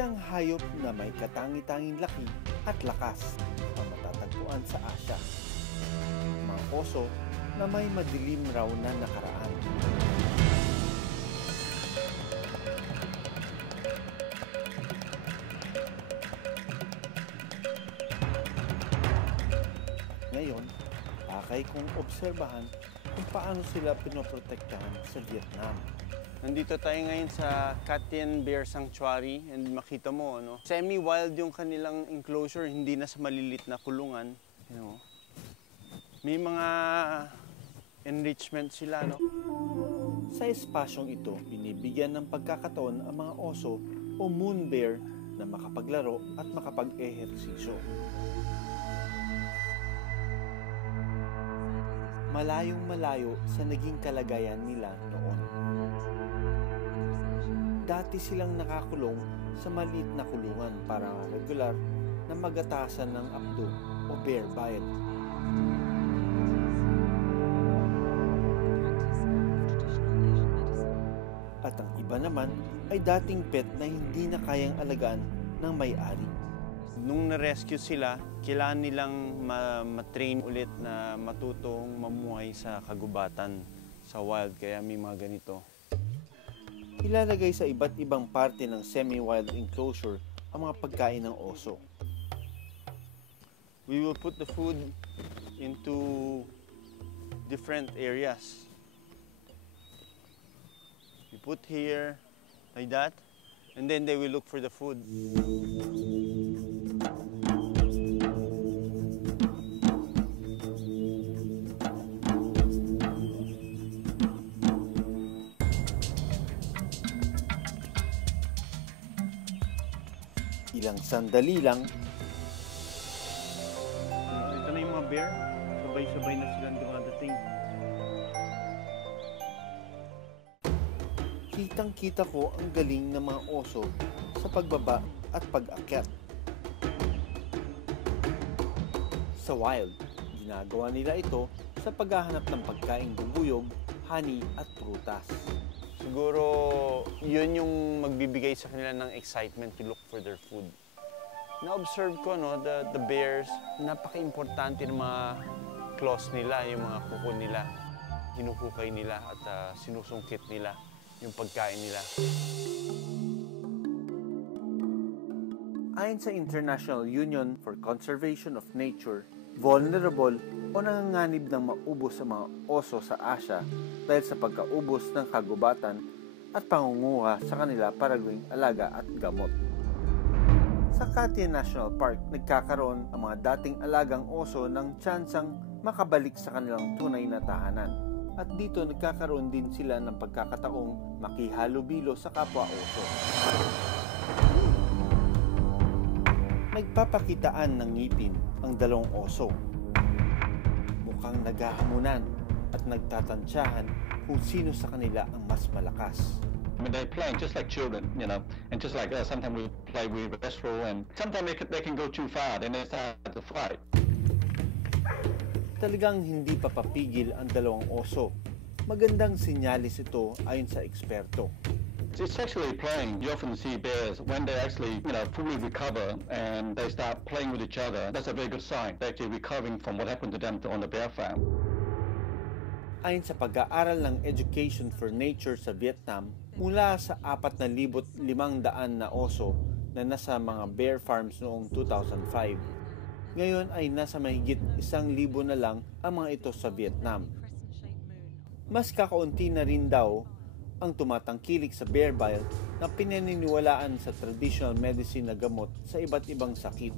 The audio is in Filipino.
isang hayop na may katangi-tanging laki at lakas ang matatagpuan sa Asya. Mga oso na may madilim raw na nakaraan. Ngayon, pakay kong obserbahan kung paano sila pinoprotektahan sa Vietnam. Nandito tayo ngayon sa Cat Tien Bear Sanctuary and makita mo, semi-wild yung kanilang enclosure, hindi na sa malilit na kulungan. May mga enrichment sila. Sa espasyong ito, binibigyan ng pagkakataon ang mga oso o moon bear na makapaglaro at makapag-ehersisyo. Malayong malayo sa naging kalagayan nila noon. Dati silang nakakulong sa maliit na kulungan para regular na magatasan ng abdo o bear bite. At ang iba naman ay dating pet na hindi na kayang alagaan ng may-ari. Nung na-rescue sila, kailangan nilang matrain ulit na matutong mamuhay sa kagubatan, sa wild, kaya may mga ganito. Ilalagay sa iba't ibang parte ng semi-wild enclosure ang mga pagkain ng oso. We will put the food into different areas. We put here, like that, and then they will look for the food. Ilang sandali lang. Ito na yung mga bear. Sabay-sabay na silang dumadating. Kitang-kita ko ang galing ng mga oso sa pagbaba at pag-akyat. Sa wild, ginagawa nila ito sa paghahanap ng pagkaing bubuyog, honey at prutas. Siguro, yun yung magbibigay sa kanila ng excitement to look for their food. Na-observe ko, the bears, napaka-importante ng mga claws nila, yung mga kuko nila. Hinuhukay nila at sinusungkit nila yung pagkain nila. Ayon sa International Union for Conservation of Nature, vulnerable o nanganganib ng maubos sa mga oso sa Asya dahil sa pagkaubos ng kagubatan at pangunguha sa kanila para gawing alaga at gamot. Sa Cat Tien National Park, nagkakaroon ang mga dating alagang oso ng tsansang makabalik sa kanilang tunay na tahanan. At dito nagkakaroon din sila ng pagkakataong makihalubilo sa kapwa oso. Nagpapakitaan ng ngipin ang dalawang oso. Mukhang naghahamunan at nagtatansyahan kung sino sa kanila ang mas malakas. I mean, they're playing just like children, and just like us. Sometimes we play, we wrestle, and sometimes they can go too far, and they start to fight. Talagang hindi papapigil ang dalawang oso. Magandang sinyalis ito ayon sa eksperto. It's sexually playing. You often see bears when they actually, fully recover and they start playing with each other. That's a very good sign. They're actually recovering from what happened to them on the bear farm. Ayon sa pag-aaral ng Education for Nature sa Vietnam, mula sa 4,500 na oso na nasa mga bear farms noong 2005, ngayon ay nasa mahigit 1,000 na lang ang mga ito sa Vietnam. Mas kakaunti na rin daw ang tumatangkilik sa bear bile na pinaniniwalaan sa traditional medicine na gamot sa iba't ibang sakit.